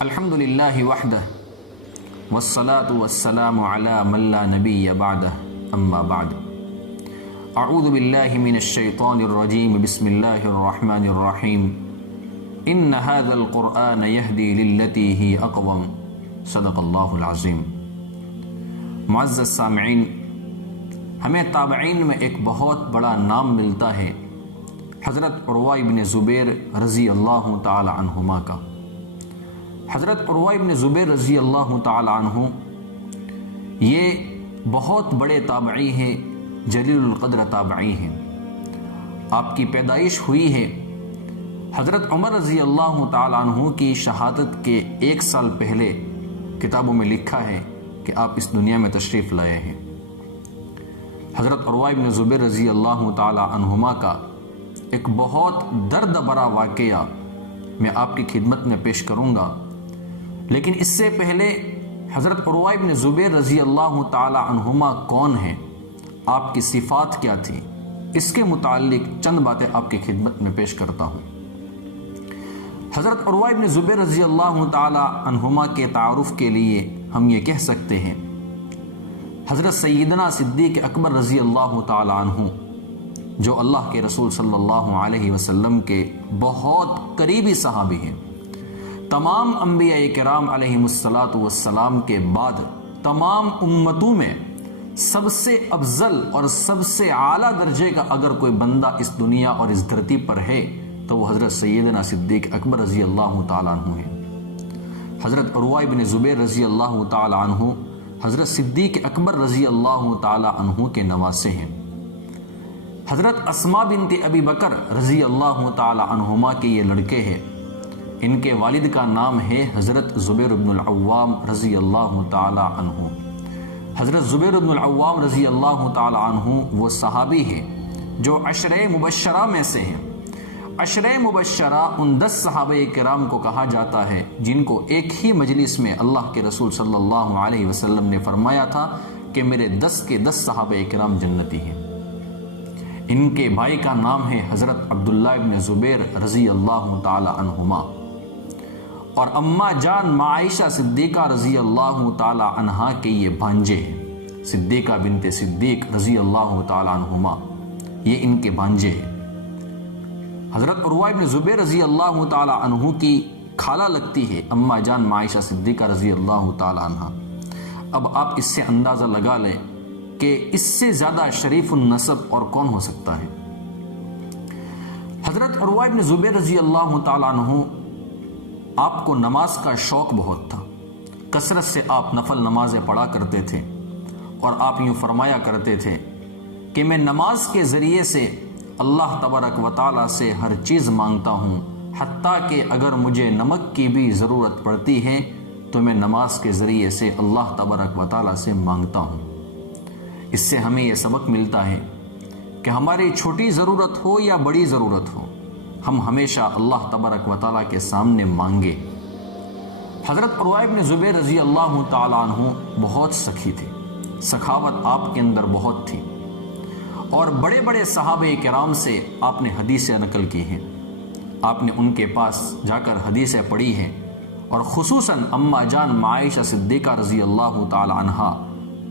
الحمد للہ وحدہ والصلاة والسلام علی من لا نبی بعدہ اما بعد اعوذ باللہ من الشیطان الرجیم بسم اللہ الرحمن الرحیم ان هذا القرآن یہدی للتی ہی اقوم صدق اللہ العظیم۔ معزز سامعین، ہمیں تابعین میں ایک بہت بڑا نام ملتا ہے حضرت عروہ بن زبیر رضی اللہ تعالی عنہما کا۔ حضرت عروہ بن زبیر رضی اللہ تعالی عنہ یہ بہت بڑے تابعی ہیں، جلیل القدر تابعی ہیں۔ آپ کی پیدائش ہوئی ہے حضرت عمر رضی اللہ تعالی عنہ کی شہادت کے 1 سال پہلے۔ کتابوں میں لکھا ہے کہ آپ اس دنیا میں تشریف لائے ہیں۔ حضرت عروہ بن زبیر رضی اللہ تعالی عنہما کا ایک بہت درد بھرا واقعہ میں آپ کی خدمت میں پیش کروں گا، لیکن اس سے پہلے حضرت عروہ بن زبیر رضی اللہ تعالی عنہما کون ہیں، آپ کی صفات کیا تھی، اس کے متعلق چند باتیں آپ کی خدمت میں پیش کرتا ہوں۔ حضرت عروہ بن زبیر رضی اللہ تعالی عنہما کے تعارف کے لیے ہم یہ کہہ سکتے ہیں، حضرت سیدنا صدیق اکبر رضی اللہ تعالی عنہ جو اللہ کے رسول صلی اللہ علیہ وسلم کے بہت قریبی صحابی ہیں، تمام انبیاء کرام علیہم السلام کے بعد تمام امتوں میں سب سے افضل اور سب سے اعلیٰ درجے کا اگر کوئی بندہ اس دنیا اور اس دھرتی پر ہے تو وہ حضرت سیدنا صدیق اکبر رضی اللہ تعالی عنہ ہے۔ حضرت عروہ بن زبیر رضی اللہ تعالی عنہ حضرت صدیق اکبر رضی اللہ تعالی عنہ کے نواسے ہیں۔ حضرت اسماء بنت ابی بکر رضی اللہ تعالی عنہما کے یہ لڑکے ہیں۔ ان کے والد کا نام ہے حضرت زبیر بن العوام رضی اللہ تعالی عنہ۔ حضرت زبیر بن العوام رضی اللہ تعالی عنہ وہ صحابی ہیں جو عشرہ مبشرہ میں سے ہیں۔ عشرہ مبشرہ ان 10 صحابہ کرام کو کہا جاتا ہے جن کو ایک ہی مجلس میں اللہ کے رسول صلی اللہ علیہ وسلم نے فرمایا تھا کہ میرے 10 کے 10 صحابہ کرام جنتی ہیں۔ ان کے بھائی کا نام ہے حضرت عبداللہ بن زبیر رضی اللہ تعالی عنہما، اور اماں جان عائشہ صدیقہ رضی اللہ تعالی عنہا کے یہ بھانجے ہیں۔ صدیقہ بنت صدیق رضی اللہ تعالی عنہما یہ ان کے بھانجے ہیں۔ حضرت عروہ بن زبیر رضی اللہ تعالی عنہ کی خالہ لگتی ہے اماں جان عائشہ صدیقہ رضی اللہ تعالی عنہا۔ اب آپ اس سے اندازہ لگا لیں کہ اس سے زیادہ شریف النسب اور کون ہو سکتا ہے۔ حضرت عروہ بن زبیر رضی اللہ تعالی عنہ آپ کو نماز کا شوق بہت تھا، کثرت سے آپ نفل نمازیں پڑھا کرتے تھے، اور آپ یوں فرمایا کرتے تھے کہ میں نماز کے ذریعے سے اللہ تبارک و تعالیٰ سے ہر چیز مانگتا ہوں، حتیٰ کہ اگر مجھے نمک کی بھی ضرورت پڑتی ہے تو میں نماز کے ذریعے سے اللہ تبارک و تعالیٰ سے مانگتا ہوں۔ اس سے ہمیں یہ سبق ملتا ہے کہ ہماری چھوٹی ضرورت ہو یا بڑی ضرورت ہو، ہم ہمیشہ اللہ تبارک و تعالیٰ کے سامنے مانگے۔ حضرت عروہ بن زبیر رضی اللہ تعالیٰ عنہ بہت سخی تھے، سخاوت آپ کے اندر بہت تھی، اور بڑے بڑے صحابہ کرام سے آپ نے حدیثیں نقل کی ہیں۔ آپ نے ان کے پاس جا کر حدیثیں پڑھی ہیں، اور خصوصاً اماں جان عائشہ صدیقہ رضی اللہ تعالی عنہا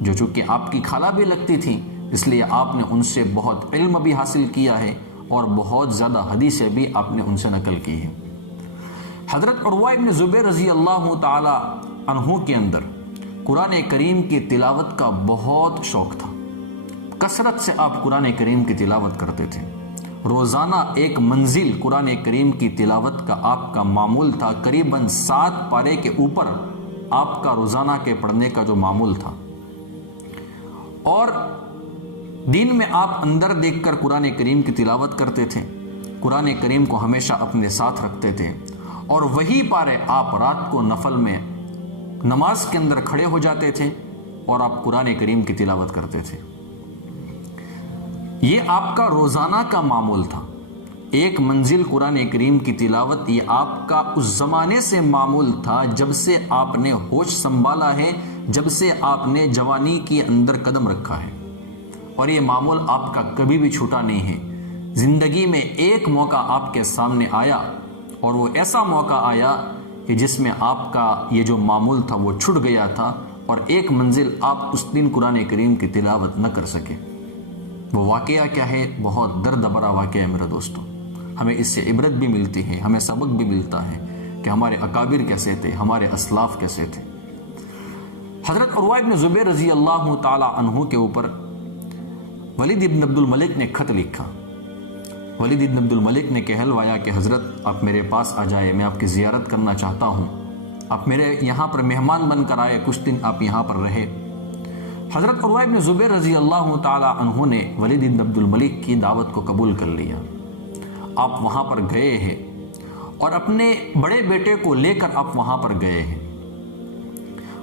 جو چونکہ آپ کی خالہ بھی لگتی تھی، اس لیے آپ نے ان سے بہت علم بھی حاصل کیا ہے اور بہت زیادہ حدیثیں بھی آپ نے ان سے نقل کی ہیں۔ حضرت عروہ بن زبیر رضی اللہ تعالی عنہ کے اندر قرآن کریم کی تلاوت کا بہت شوق تھا، کثرت سے آپ قرآن کریم کی تلاوت کرتے تھے۔ روزانہ ایک منزل قرآن کریم کی تلاوت کا آپ کا معمول تھا، قریباً 7 پارے کے اوپر آپ کا روزانہ کے پڑھنے کا جو معمول تھا، اور دن میں آپ اندر دیکھ کر قرآن کریم کی تلاوت کرتے تھے، قرآن کریم کو ہمیشہ اپنے ساتھ رکھتے تھے، اور وہی پارے آپ رات کو نفل میں نماز کے اندر کھڑے ہو جاتے تھے اور آپ قرآن کریم کی تلاوت کرتے تھے۔ یہ آپ کا روزانہ کا معمول تھا، ایک منزل قرآن کریم کی تلاوت یہ آپ کا اس زمانے سے معمول تھا جب سے آپ نے ہوش سنبھالا ہے، جب سے آپ نے جوانی کے اندر قدم رکھا ہے، اور یہ معمول آپ کا کبھی بھی چھوٹا نہیں ہے۔ زندگی میں ایک موقع آپ کے سامنے آیا اور وہ ایسا موقع آیا کہ جس میں آپ کا یہ جو معمول تھا وہ چھٹ گیا تھا اور ایک منزل آپ اس دن قرآن کریم کی تلاوت نہ کر سکے۔ وہ واقعہ کیا ہے؟ بہت درد بھرا واقعہ ہے میرے دوستوں۔ ہمیں اس سے عبرت بھی ملتی ہے، ہمیں سبق بھی ملتا ہے کہ ہمارے اکابر کیسے تھے، ہمارے اسلاف کیسے تھے۔ حضرت عروہ بن زبیر رضی اللہ تعالی عنہ کے اوپر ولید ابن عبد الملک نے خط لکھا۔ ولید ابن عبد الملک نے کہلوایا کہ حضرت آپ میرے پاس آ جائے، میں آپ کی زیارت کرنا چاہتا ہوں، آپ میرے یہاں پر مہمان بن کر آئے، کچھ دن آپ یہاں پر رہے۔ حضرت عروہ بن زبیر رضی اللہ تعالی عنہ نے ولید بن عبد الملک کی دعوت کو قبول کر لیا۔ آپ وہاں پر گئے ہیں اور اپنے بڑے بیٹے کو لے کر آپ وہاں پر گئے ہیں۔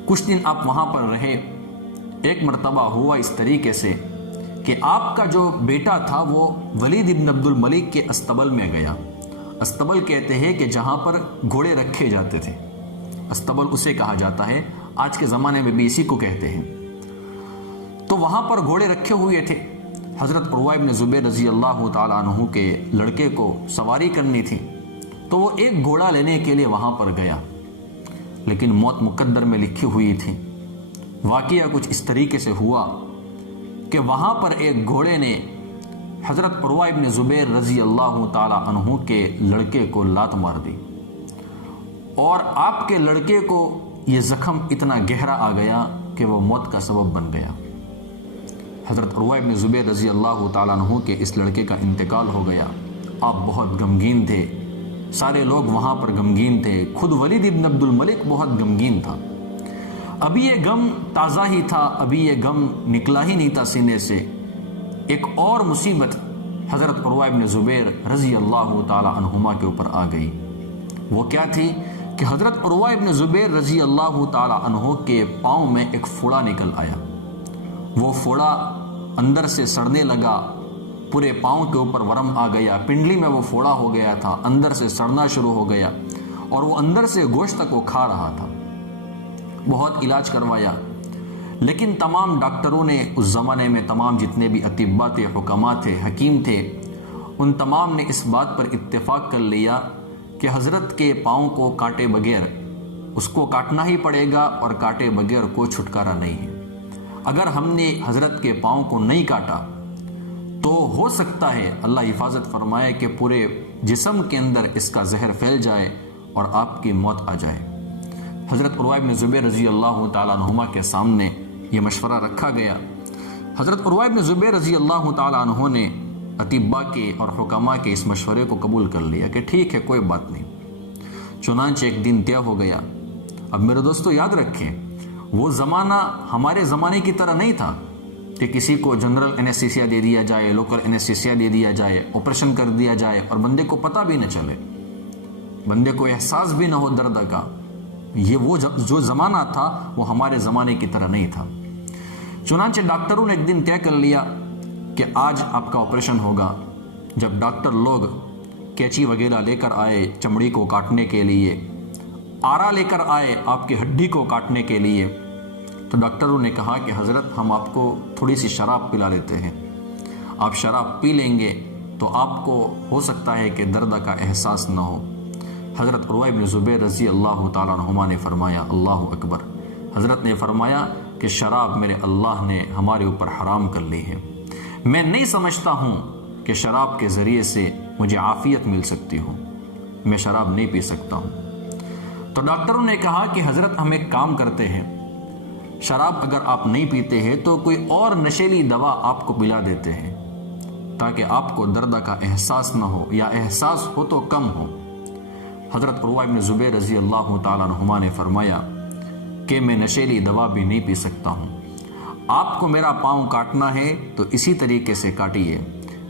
کچھ دن آپ وہاں پر رہے۔ ایک مرتبہ ہوا اس طریقے سے کہ آپ کا جو بیٹا تھا وہ ولید ابن عبد الملک کے استبل میں گیا۔ استبل کہتے ہیں کہ جہاں پر گھوڑے رکھے جاتے تھے، استبل اسے کہا جاتا ہے، آج کے زمانے میں بھی اسی کو کہتے ہیں۔ تو وہاں پر گھوڑے رکھے ہوئے تھے۔ حضرت عروہ بن زبیر رضی اللہ تعالیٰ عنہ کے لڑکے کو سواری کرنی تھی، تو وہ ایک گھوڑا لینے کے لیے وہاں پر گیا، لیکن موت مقدر میں لکھی ہوئی تھی۔ واقعہ کچھ اس طریقے سے ہوا کہ وہاں پر ایک گھوڑے نے حضرت عروہ بن زبیر رضی اللہ تعالیٰ عنہ کے لڑکے کو لات مار دی، اور آپ کے لڑکے کو یہ زخم اتنا گہرا آ گیا کہ وہ موت کا سبب بن گیا۔ حضرت عروہ بن زبیر رضی اللہ تعالیٰ عنہ کے اس لڑکے کا انتقال ہو گیا۔ آپ بہت غمگین تھے، سارے لوگ وہاں پر غمگین تھے، خود ولید ابن عبد الملک بہت غمگین تھا۔ ابھی یہ غم تازہ ہی تھا، ابھی یہ غم نکلا ہی نہیں تھا سینے سے۔ ایک اور مصیبت حضرت عروہ بن زبیر رضی اللہ تعالیٰ عنہما کے اوپر آ گئی۔ وہ کیا تھی کہ حضرت عروہ بن زبیر رضی اللہ تعالیٰ عنہ کے پاؤں میں ایک پھوڑا نکل آیا۔ وہ پھوڑا اندر سے سڑنے لگا، پورے پاؤں کے اوپر ورم آ گیا، پنڈلی میں وہ پھوڑا ہو گیا تھا، اندر سے سڑنا شروع ہو گیا اور وہ اندر سے گوشت کو کھا رہا تھا۔ بہت علاج کروایا، لیکن تمام ڈاکٹروں نے اس زمانے میں، تمام جتنے بھی اطباء تھے، حکماء تھے، حکیم تھے، ان تمام نے اس بات پر اتفاق کر لیا کہ حضرت کے پاؤں کو کاٹے بغیر، اس کو کاٹنا ہی پڑے گا اور کاٹے بغیر کوئی چھٹکارا نہیں ہے۔ اگر ہم نے حضرت کے پاؤں کو نہیں کاٹا تو ہو سکتا ہے، اللہ حفاظت فرمائے، کہ پورے جسم کے اندر اس کا زہر پھیل جائے اور آپ کی موت آ جائے۔ حضرت عروہ بن زبیر رضی اللہ تعالیٰ عنہما کے سامنے یہ مشورہ رکھا گیا۔ حضرت عروہ بن زبیر رضی اللہ تعالیٰ عنہ نے اطباء کے اور حکماء کے اس مشورے کو قبول کر لیا کہ ٹھیک ہے، کوئی بات نہیں۔ چنانچہ ایک دن طے ہو گیا۔ اب میرے دوستو یاد رکھیں، وہ زمانہ ہمارے زمانے کی طرح نہیں تھا کہ کسی کو جنرل انیستھیسیا دے دیا جائے، لوکل انیستھیسیا دے دیا جائے، آپریشن کر دیا جائے اور بندے کو پتہ بھی نہ چلے، بندے کو احساس بھی نہ ہو درد کا۔ یہ وہ جو زمانہ تھا وہ ہمارے زمانے کی طرح نہیں تھا۔ چنانچہ ڈاکٹروں نے ایک دن طے کر لیا کہ آج آپ کا آپریشن ہوگا۔ جب ڈاکٹر لوگ کینچی وغیرہ لے کر آئے چمڑی کو کاٹنے کے لیے، آرا لے کر آئے آپ کی ہڈی کو کاٹنے کے لیے، تو ڈاکٹروں نے کہا کہ حضرت ہم آپ کو تھوڑی سی شراب پلا لیتے ہیں، آپ شراب پی لیں گے تو آپ کو ہو سکتا ہے کہ درد کا احساس نہ ہو۔ حضرت عروہ بن زبیر رضی اللہ تعالیٰ عنہما نے فرمایا، اللہ اکبر۔ حضرت نے فرمایا کہ شراب میرے اللہ نے ہمارے اوپر حرام کر لی ہے، میں نہیں سمجھتا ہوں کہ شراب کے ذریعے سے مجھے عافیت مل سکتی ہو، میں شراب نہیں پی سکتا ہوں۔ تو ڈاکٹروں نے کہا کہ حضرت ہم ایک کام کرتے ہیں، شراب اگر آپ نہیں پیتے ہیں تو کوئی اور نشیلی دوا آپ کو پلا دیتے ہیں تاکہ آپ کو درد کا احساس نہ ہو، یا احساس ہو تو کم ہو۔ حضرت عروہ بن زبیر رضی اللہ تعالیٰ عنہما نے فرمایا کہ میں نشیلی دوا بھی نہیں پی سکتا ہوں، آپ کو میرا پاؤں کاٹنا ہے تو اسی طریقے سے کاٹیے،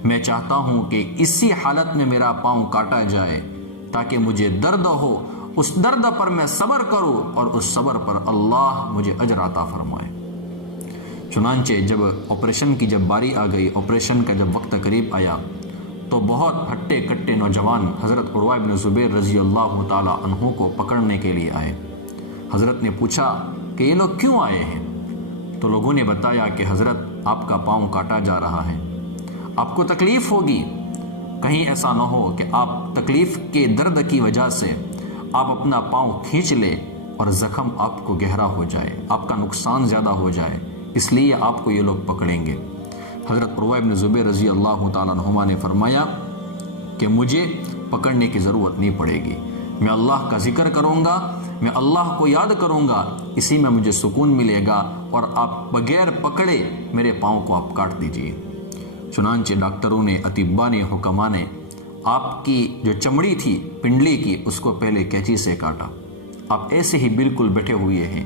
میں چاہتا ہوں کہ اسی حالت میں میرا پاؤں کاٹا جائے تاکہ مجھے درد ہو، اس درد پر میں صبر کروں اور اس صبر پر اللہ مجھے اجر عطا فرمائے۔ چنانچہ جب آپریشن کی باری آ گئی، آپریشن کا جب وقت قریب آیا تو بہت ہٹے کٹے نوجوان حضرت عروہ بن زبیر رضی اللہ تعالیٰ عنہ کو پکڑنے کے لیے آئے۔ حضرت نے پوچھا کہ یہ لوگ کیوں آئے ہیں؟ تو لوگوں نے بتایا کہ حضرت آپ کا پاؤں کاٹا جا رہا ہے، آپ کو تکلیف ہوگی، کہیں ایسا نہ ہو کہ آپ تکلیف کے درد کی وجہ سے آپ اپنا پاؤں کھینچ لے اور زخم آپ کو گہرا ہو جائے، آپ کا نقصان زیادہ ہو جائے، اس لیے آپ کو یہ لوگ پکڑیں گے۔ حضرت عروہ بن زبیر رضی اللہ تعالیٰ عنہما نے فرمایا کہ مجھے پکڑنے کی ضرورت نہیں پڑے گی، میں اللہ کا ذکر کروں گا، میں اللہ کو یاد کروں گا، اسی میں مجھے سکون ملے گا، اور آپ بغیر پکڑے میرے پاؤں کو آپ کاٹ دیجئے۔ چنانچہ ڈاکٹروں نے، اطباء نے، حکماء نے آپ کی جو چمڑی تھی پنڈلی کی، اس کو پہلے کینچی سے کاٹا۔ آپ ایسے ہی بالکل بیٹھے ہوئے ہیں،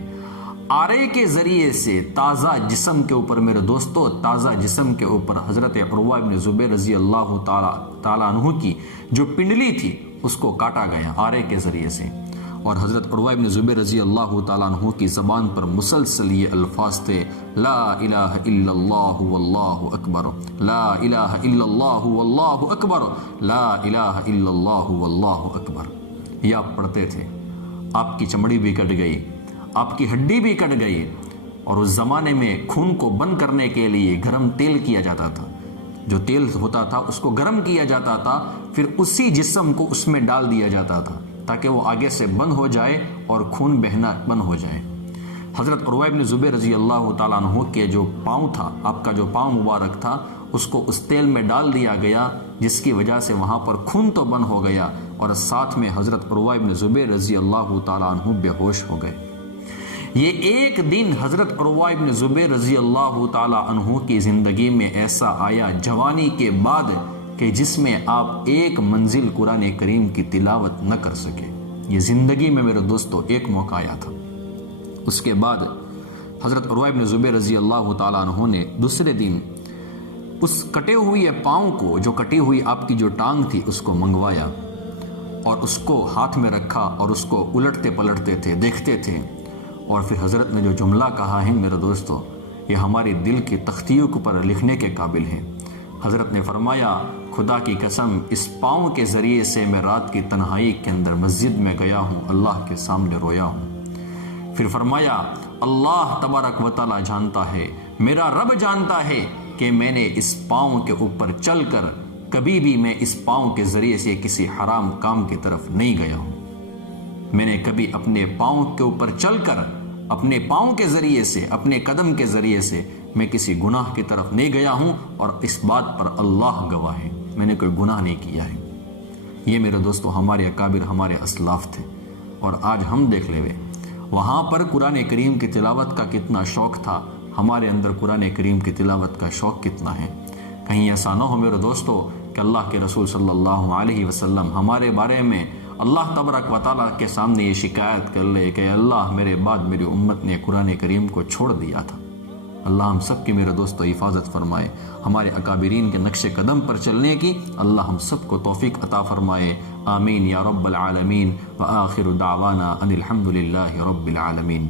آرے کے ذریعے سے تازہ جسم کے اوپر، میرے دوستو، تازہ جسم کے اوپر حضرت عروہ بن زبیر رضی اللہ تعالیٰ عنہ کی جو پنڈلی تھی اس کو کاٹا گیا آرے کے ذریعے سے، اور حضرت عروہ بن زبیر رضی اللہ تعالیٰ عنہ کی زبان پر مسلسل یہ الفاظ تھے، لا الہ الا اللہ واللہ اکبر، لا الہ الا اللہ واللہ اکبر، لا الہ الا اللہ واللہ اکبر۔ یہ آپ پڑھتے تھے، آپ کی چمڑی بھی کٹ گئی، آپ کی ہڈی بھی کٹ گئی، اور اس زمانے میں خون کو بند کرنے کے لیے گرم تیل کیا جاتا تھا، جو تیل ہوتا تھا اس کو گرم کیا جاتا تھا، پھر اسی جسم کو اس میں ڈال دیا جاتا تھا تاکہ وہ آگے سے بند ہو جائے اور خون بہنا بند ہو جائے۔ حضرت عروہ بن زبیر رضی اللہ تعالیٰ عنہ کے جو پاؤں تھا، آپ کا جو پاؤں مبارک تھا، اس کو اس تیل میں ڈال دیا گیا، جس کی وجہ سے وہاں پر خون تو بند ہو گیا، اور ساتھ میں حضرت عروہ بن زبیر رضی اللہ تعالیٰ عنہ بے ہوش ہو گئے۔ یہ ایک دن حضرت عروہ بن زبیر رضی اللہ تعالیٰ عنہ کی زندگی میں ایسا آیا جوانی کے بعد کہ جس میں آپ ایک منزل قرآن کریم کی تلاوت نہ کر سکے۔ یہ زندگی میں میرے دوستو ایک موقع آیا تھا۔ اس کے بعد حضرت عروہ بن زبیر رضی اللہ تعالیٰ عنہ نے دوسرے دن اس کٹے ہوئے پاؤں کو، جو کٹی ہوئی آپ کی جو ٹانگ تھی، اس کو منگوایا اور اس کو ہاتھ میں رکھا اور اس کو الٹتے پلٹتے تھے، دیکھتے تھے، اور پھر حضرت نے جو جملہ کہا ہے میرے دوستو، یہ ہماری دل کی تختیوں پر لکھنے کے قابل ہے۔ حضرت نے فرمایا، خدا کی قسم، اس پاؤں کے ذریعے سے میں رات کی تنہائی کے اندر مسجد میں گیا ہوں، اللہ کے سامنے رویا ہوں۔ پھر فرمایا، اللہ تبارک و تعالی جانتا ہے، میرا رب جانتا ہے کہ میں نے اس پاؤں کے اوپر چل کر کبھی بھی میں اس پاؤں کے ذریعے سے کسی حرام کام کی طرف نہیں گیا ہوں۔ میں نے کبھی اپنے پاؤں کے اوپر چل کر، اپنے پاؤں کے ذریعے سے، اپنے قدم کے ذریعے سے میں کسی گناہ کی طرف نہیں گیا ہوں، اور اس بات پر اللہ گواہ ہے، میں نے کوئی گناہ نہیں کیا ہے۔ یہ میرے دوستو ہمارے اکابر، ہمارے اسلاف تھے، اور آج ہم دیکھ لے وہاں پر قرآن کریم کی تلاوت کا کتنا شوق تھا، ہمارے اندر قرآن کریم کی تلاوت کا شوق کتنا ہے۔ کہیں ایسا نہ ہو میرے دوستو کہ اللہ کے رسول صلی اللہ علیہ وسلم ہمارے بارے میں اللہ تبارک و تعالیٰ کے سامنے یہ شکایت کر لے کہ اللہ، میرے بعد میری امت نے قرآن کریم کو چھوڑ دیا تھا۔ اللہ ہم سب کی میرے دوستو حفاظت فرمائے، ہمارے اکابرین کے نقش قدم پر چلنے کی اللہ ہم سب کو توفیق عطا فرمائے، آمین یا رب العالمین، وآخر دعوانا ان الحمد للہ رب العالمین۔